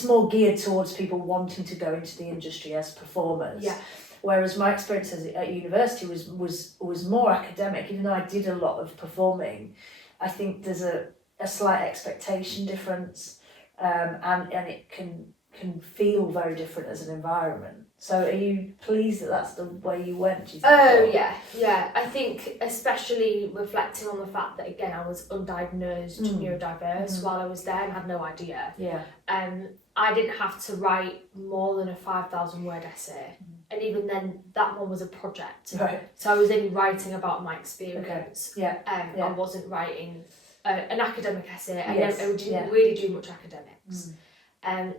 more geared towards people wanting to go into the industry as performers. Yeah. Whereas my experience at university was more academic. Even though I did a lot of performing, I think there's a slight expectation difference, and it can feel very different as an environment. So are you pleased that that's the way you went? Do you think? Oh yeah. I think especially reflecting on the fact that again I was undiagnosed neurodiverse while I was there and had no idea. Yeah. I didn't have to write more than a 5,000 word essay, and even then that one was a project. Right. So I was only writing about my experience. Okay. Yeah. I wasn't writing an academic essay. I didn't really do much academics.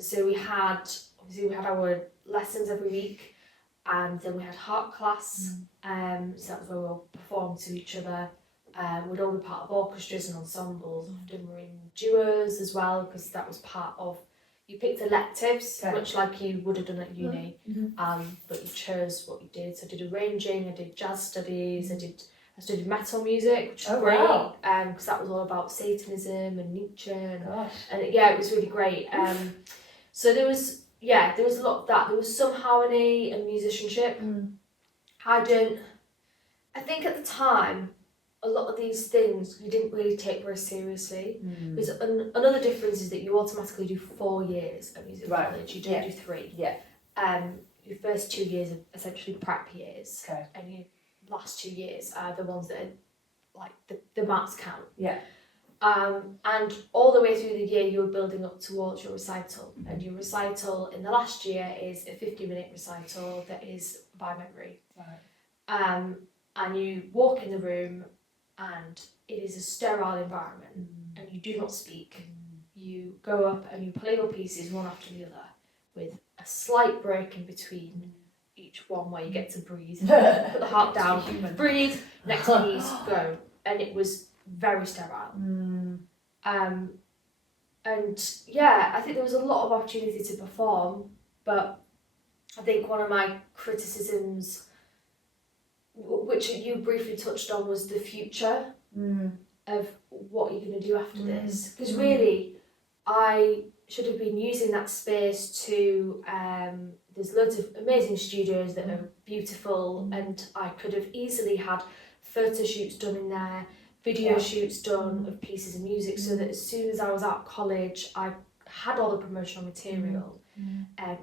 So we had our lessons every week, and then we had harp class. So that was where we all performed to each other. We'd all be part of orchestras and ensembles. Often we were in duos as well, because that was part of. You picked electives, much like you would have done at uni, but you chose what you did. So I did arranging, I did jazz studies, I studied metal music, which was great, because that was all about Satanism and Nietzsche, and it was really great. So there was a lot of that. There was some harmony and musicianship. I think at the time, a lot of these things you didn't really take very seriously. Because another difference is that you automatically do 4 years at music college. You don't do 3. Yeah. Your first 2 years are essentially prep years. Okay. And your last 2 years are the ones that are like the marks count. Yeah. And all the way through the year you're building up towards your recital. And your recital in the last year is a 50-minute recital that is by memory. Right. And you walk in the room and it is a sterile environment and you do not speak. You go up and you play your pieces one after the other with a slight break in between each one where you get to breathe. Put the harp down, breathe, next piece, go. And it was very sterile. And I think there was a lot of opportunity to perform, but I think one of my criticisms, which you briefly touched on, was the future of what you're going to do after this. Because really, I should have been using that space to, there's loads of amazing studios that are beautiful, and I could have easily had photo shoots done in there, video shoots done of pieces of music, so that as soon as I was out of college, I had all the promotional material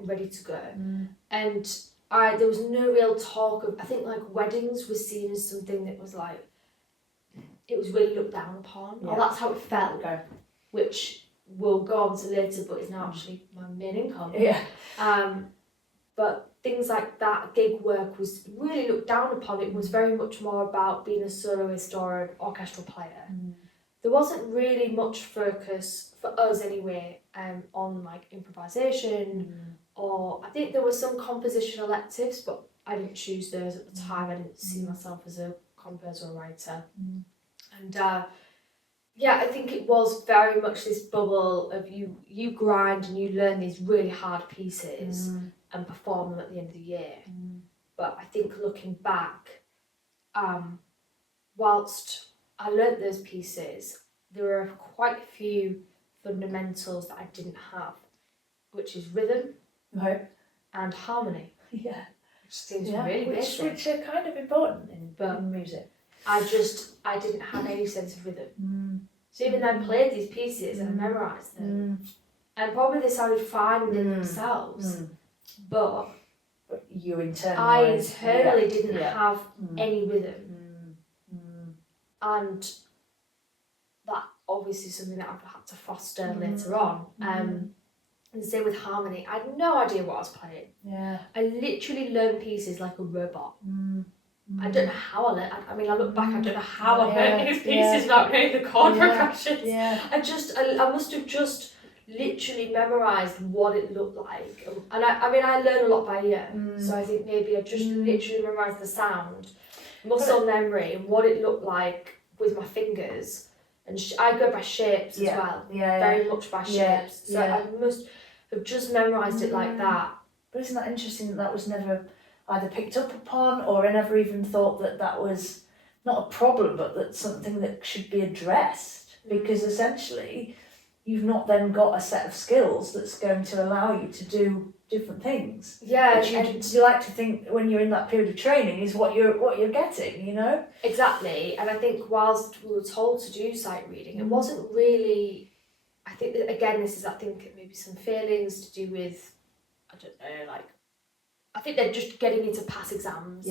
ready to go. And there was no real talk of, I think like weddings was seen as something that was like, it was really looked down upon, or that's how it felt, which we'll go on to later, but is now actually my main income. But things like that, gig work was really looked down upon. It was very much more about being a soloist or an orchestral player. There wasn't really much focus, for us anyway, on like improvisation, or I think there were some composition electives, but I didn't choose those at the time. I didn't see myself as a composer or writer. And I think it was very much this bubble of you grind and you learn these really hard pieces and perform them at the end of the year. But I think looking back, whilst I learnt those pieces, there are quite a few fundamentals that I didn't have, which is rhythm and harmony. Which seems really basic. Which are kind of important in music. I didn't have any sense of rhythm. So even though I played these pieces and I memorised them, and probably they sounded fine within themselves, but you I internally didn't have any rhythm. And that obviously is something that I've had to foster later on. And same with harmony. I had no idea what I was playing. I literally learned pieces like a robot. I don't know how I learned. I mean, I look back, I don't know how I learned these pieces without knowing the chord progressions. I must have just literally memorised what it looked like. And I learn a lot by ear. So I think maybe I just literally memorised the sound, muscle memory, and what it looked like with my fingers. And I go by shapes as well, very much by shapes. So I must have just memorised it like that. But isn't that interesting that was never either picked up upon, or I never even thought that was not a problem, but that's something that should be addressed? Because essentially, you've not then got a set of skills that's going to allow you to do different things. Which you like to think when you're in that period of training is what you're getting, you know? Exactly. And I think whilst we were told to do sight reading, it wasn't really, I think that, again, this is, I think, maybe some failings to do with, I don't know, like, I think they're just getting you to pass exams,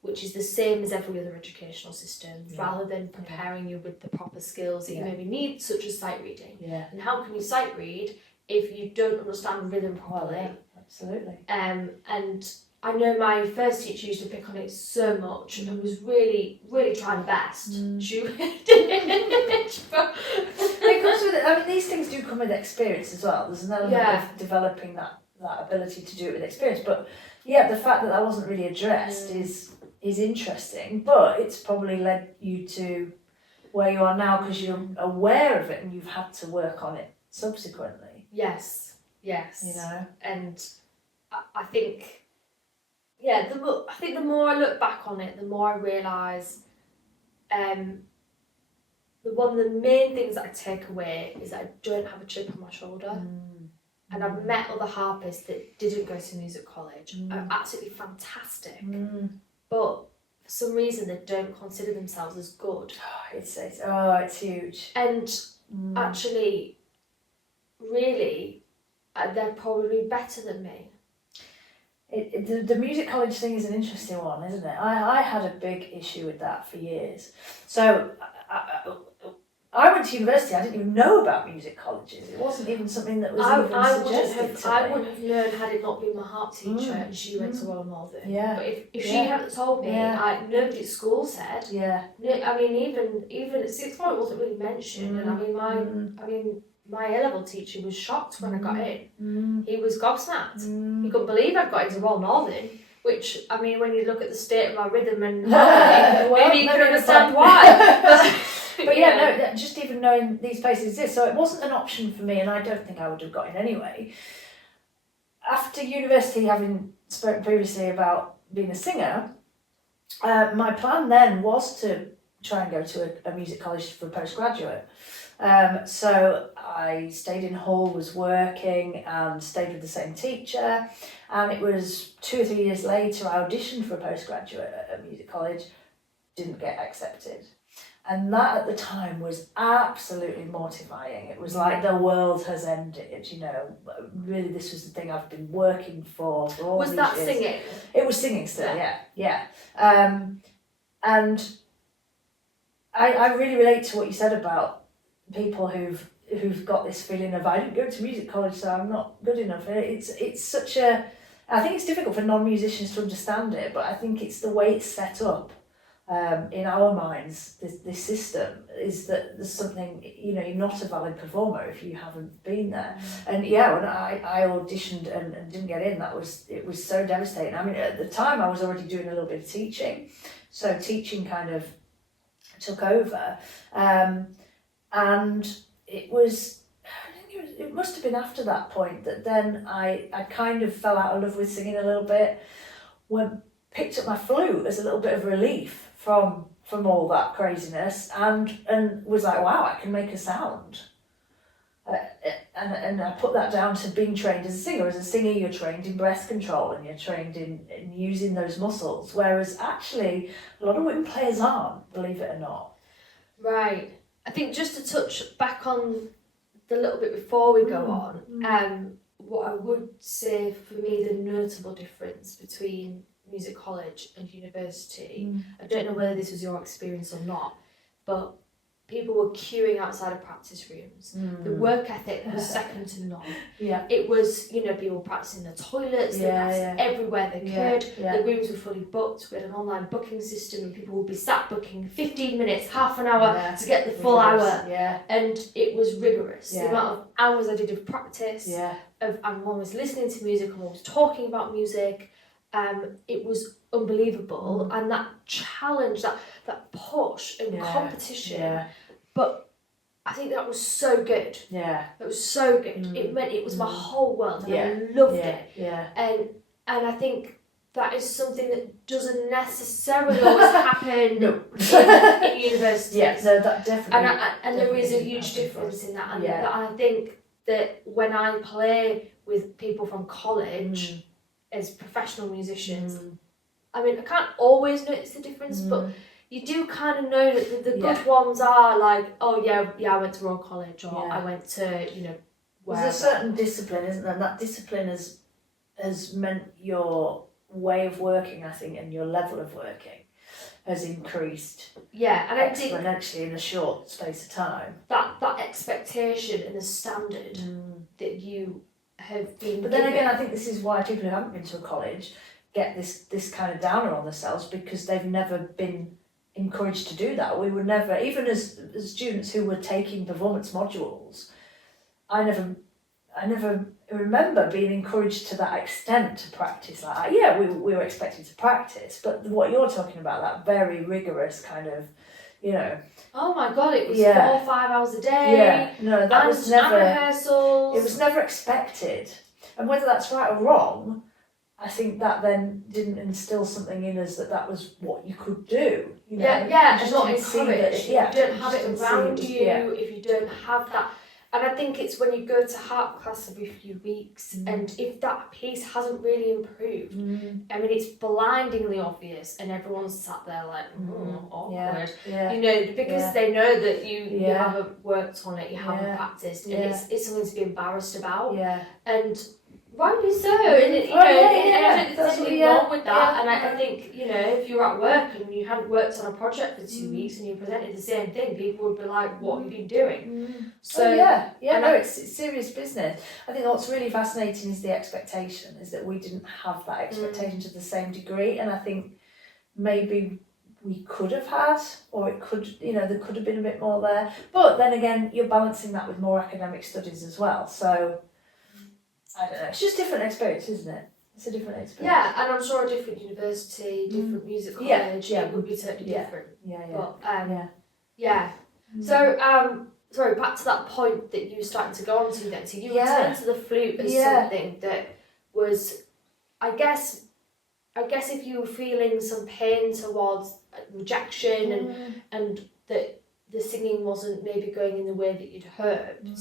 which is the same as every other educational system, rather than preparing you with the proper skills that you maybe need, such as sight reading. And how can you sight read if you don't understand rhythm properly? Absolutely. And I know my first teacher used to pick on it so much and was really, really trying her best. She did. But it comes with it. I mean, these things do come with experience as well. There's an element of developing that ability to do it with experience. But the fact that wasn't really addressed is interesting, but it's probably led you to where you are now because you're aware of it and you've had to work on it subsequently. Yes. You know, and I think, the more I look back on it, the more I realise one of the main things that I take away is that I don't have a chip on my shoulder. And I've met other harpists that didn't go to music college, are absolutely fantastic, but for some reason they don't consider themselves as good. It's huge. And actually, really, they're probably better than me. The music college thing is an interesting one, isn't it? I had a big issue with that for years. So I went to university, I didn't even know about music colleges. It wasn't even something that was suggested to me. I wouldn't have known had it not been my harp teacher and she went to Royal Northern. But if she hadn't told me, nobody at school said. I mean, even at sixth form, it wasn't really mentioned. And I mean, my A-level teacher was shocked when I got in. He was gobsmacked. He couldn't believe I'd got into Royal Northern. Which, I mean, when you look at the state of my rhythm and harmony, maybe you can understand why. But just even knowing these places exist, so it wasn't an option for me, and I don't think I would have got in anyway. after university, having spoken previously about being a singer, my plan then was to try and go to a music college for postgraduate. So I stayed in Hull, was working and stayed with the same teacher, and it was 2 or 3 years later I auditioned for a postgraduate at a music college, didn't get accepted. And that at the time was absolutely mortifying. It was like the world has ended, you know. Really, this was the thing I've been working for all these years. Was that singing? It was singing still, yeah. And I really relate to what you said about people who've got this feeling of, I didn't go to music college, so I'm not good enough. It's such a, I think it's difficult for non-musicians to understand it, but I think it's the way it's set up. In our minds, this system is that there's something, you know, you're not a valid performer if you haven't been there. And yeah, when I auditioned and didn't get in, it was so devastating. I mean, at the time I was already doing a little bit of teaching, so teaching kind of took over, and it was, I think it must have been after that point that then I kind of fell out of love with singing a little bit, picked up my flute as a little bit of relief from all that craziness, and was like, wow, I can make a sound. And I put that down to being trained as a singer. As a singer, you're trained in breath control and you're trained in using those muscles, whereas actually a lot of women players aren't, believe it or not. Right. I think just to touch back on the little bit before we go on, what I would say for me the notable difference between music college and university, I don't know whether this was your experience or not, but people were queuing outside of practice rooms. The work ethic was second to none. Yeah. It was, you know, people practicing in the toilets, they practiced everywhere they could. Yeah. The rooms were fully booked. We had an online booking system and people would be sat booking 15 minutes, half an hour to get the full hour. Yeah. And it was rigorous. Yeah. The amount of hours I did of practice, I'm always listening to music, I'm always talking about music. It was unbelievable, and that challenge, that push and competition, but I think that was so good. Yeah, it was so good. It meant it was my whole world, and I loved it. Yeah, and I think that is something that doesn't necessarily always happen in universities. Yeah, no, that definitely. And there is a huge difference in that, and I think that when I play with people from college. As professional musicians, I mean, I can't always notice the difference, but you do kind of know that the good ones are like, oh yeah, I went to Royal College, or I went to, you know, wherever. There's a certain discipline, isn't there? And that discipline has meant your way of working, I think, and your level of working has increased. Yeah, and I think exponentially in a short space of time. That expectation and the standard that you have been But then again, I think this is why people who haven't been to a college get this kind of downer on themselves, because they've never been encouraged to do that. We were never, even as students who were taking performance modules, I never remember being encouraged to that extent to practice like that. Yeah, we were expected to practice, but what you're talking about, that very rigorous kind of, you know. Oh my God, it was 4 or 5 hours a day. Yeah, no, that was never. And rehearsals. It was never expected, and whether that's right or wrong, I think that then didn't instill something in us that was what you could do. You know? And not encouraged. If you don't have it around you, if you don't have that. And I think it's when you go to harp class every few weeks, and if that piece hasn't really improved, I mean, it's blindingly obvious, and everyone's sat there like, awkward. Yeah. You know, because they know that you haven't worked on it, you haven't practiced, and it's something to be embarrassed about. Yeah. And rightly so, and you know, and there's nothing wrong with that. And I think, you know, if you're at work and you hadn't worked on a project for 2 weeks and you presented the same thing, people would be like, "What have you been doing?" So it's serious business. I think what's really fascinating is the expectation, is that we didn't have that expectation to the same degree, and I think maybe we could have had, or it could, you know, there could have been a bit more there. But then again, you're balancing that with more academic studies as well, so. I don't know. It's just different experience, isn't it? It's a different experience. Yeah, and I'm sure a different university, different music college, it would be totally different. So, sorry, back to that point that you were starting to go on to then. So you returned to the flute as something that was, I guess if you were feeling some pain towards rejection and that the singing wasn't maybe going in the way that you'd hoped,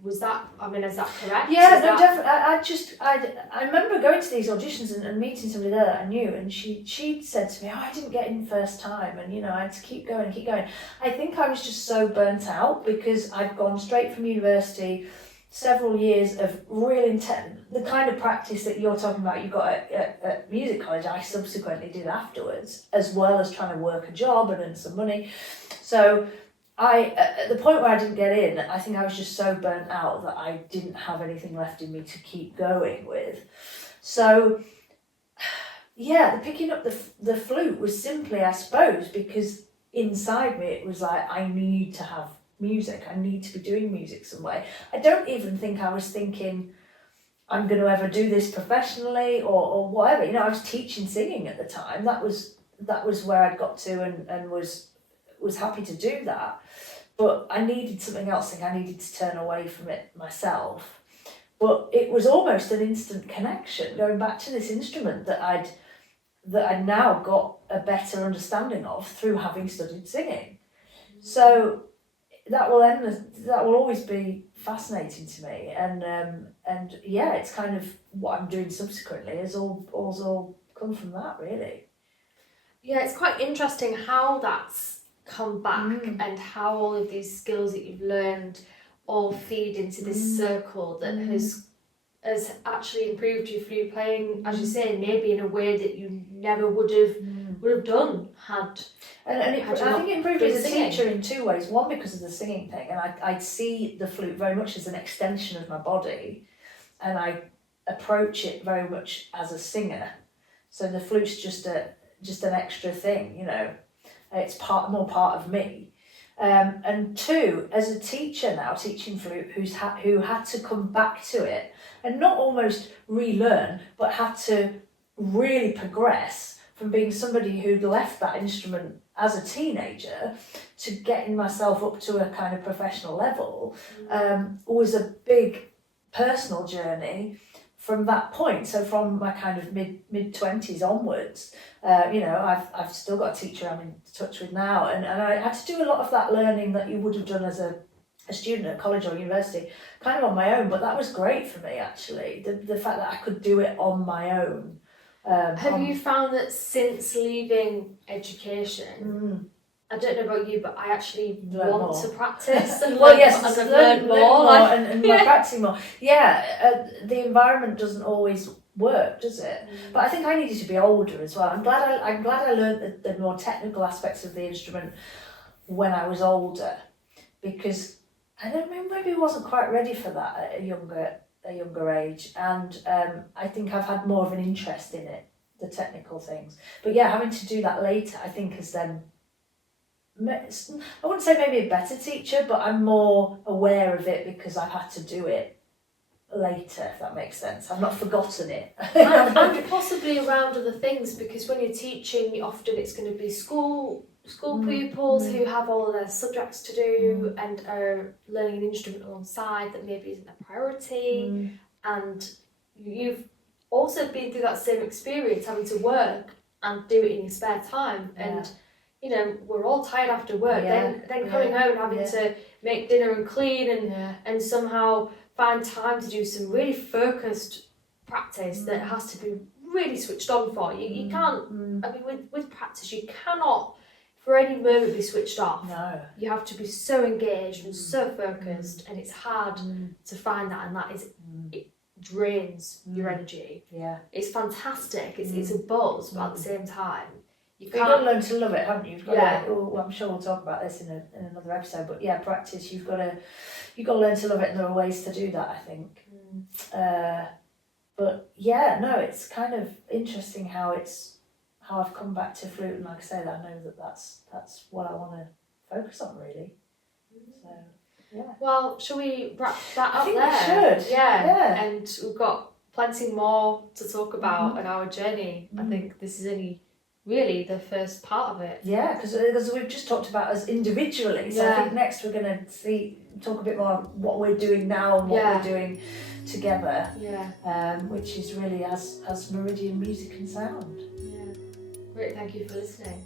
was that, is that correct? Yeah, no, definitely. I remember going to these auditions and meeting somebody there that I knew, and she said to me, I didn't get in first time, and I had to keep going. I think I was just so burnt out because I'd gone straight from university, several years of real intense, the kind of practice that you're talking about you got at music college, I subsequently did afterwards, as well as trying to work a job and earn some money. So at the point where I didn't get in, I think I was just so burnt out that I didn't have anything left in me to keep going with. So, yeah, the picking up the flute was simply, I suppose, because inside me it was like, I need to have music. I need to be doing music some way. I don't even think I was thinking I'm going to ever do this professionally or whatever. I was teaching singing at the time. That was where I'd got to and was happy to do that, but I needed something else. I think I needed to turn away from it myself. But it was almost an instant connection going back to this instrument that I'd now got a better understanding of through having studied singing. So that will always be fascinating to me, and yeah, it's kind of what I'm doing subsequently is all come from that, really. Yeah, it's quite interesting how that's come back and how all of these skills that you've learned all feed into this circle that has actually improved your flute playing, as you say, maybe in a way that you never would have done had. And I think it improved as a teacher in two ways. One, because of the singing thing, and I'd see the flute very much as an extension of my body, and I approach it very much as a singer. So the flute's just an extra thing, It's more part of me. And two, as a teacher now, teaching flute, who had to come back to it and not almost relearn, but had to really progress from being somebody who'd left that instrument as a teenager to getting myself up to a kind of professional level, was a big personal journey from that point. So from my kind of mid-20s onwards, I've still got a teacher I'm in touch with now, and I had to do a lot of that learning that you would have done as a student at college or university, kind of on my own, but that was great for me, actually, the fact that I could do it on my own. Have you found that since leaving education, I don't know about you, but I actually want to practice and learn more and practicing more. Yeah, the environment doesn't always work, does it? But I think I needed to be older as well. I'm glad I learned the more technical aspects of the instrument when I was older, because I don't know, maybe I wasn't quite ready for that at a younger age, and I think I've had more of an interest in it, the technical things. But yeah, having to do that later, I think, has then, I wouldn't say maybe a better teacher, but I'm more aware of it because I've had to do it later, if that makes sense. I've not forgotten it. and possibly around other things, because when you're teaching, often it's going to be school pupils who have all of their subjects to do and are learning an instrument alongside that maybe isn't a priority, and you've also been through that same experience, having to work and do it in your spare time, and we're all tired after work, then coming home and having to make dinner and clean and somehow find time to do some really focused practice that has to be really switched on for you. You can't, with practice, you cannot for any moment be switched off. No. You have to be so engaged and so focused, and it's hard to find that, and that is, it drains your energy. Yeah. It's fantastic, it's a buzz, but at the same time, you've got to learn to love it, haven't you? You've got to, well, I'm sure we'll talk about this in another episode, but yeah, practice, you've got to learn to love it, and there are ways to do that, I think. But yeah, no, it's kind of interesting how I've come back to flute, and like I say, that I know that's what I want to focus on, really. So yeah. Well, shall we wrap that up there? I think we should. Yeah. And we've got plenty more to talk about on our journey. I think this is only really the first part of it. Yeah, because we've just talked about us individually. So I think next we're going to talk a bit more what we're doing now and what we're doing together, Yeah. which is really as Meridian Music and Sound. Yeah. Great, thank you for listening.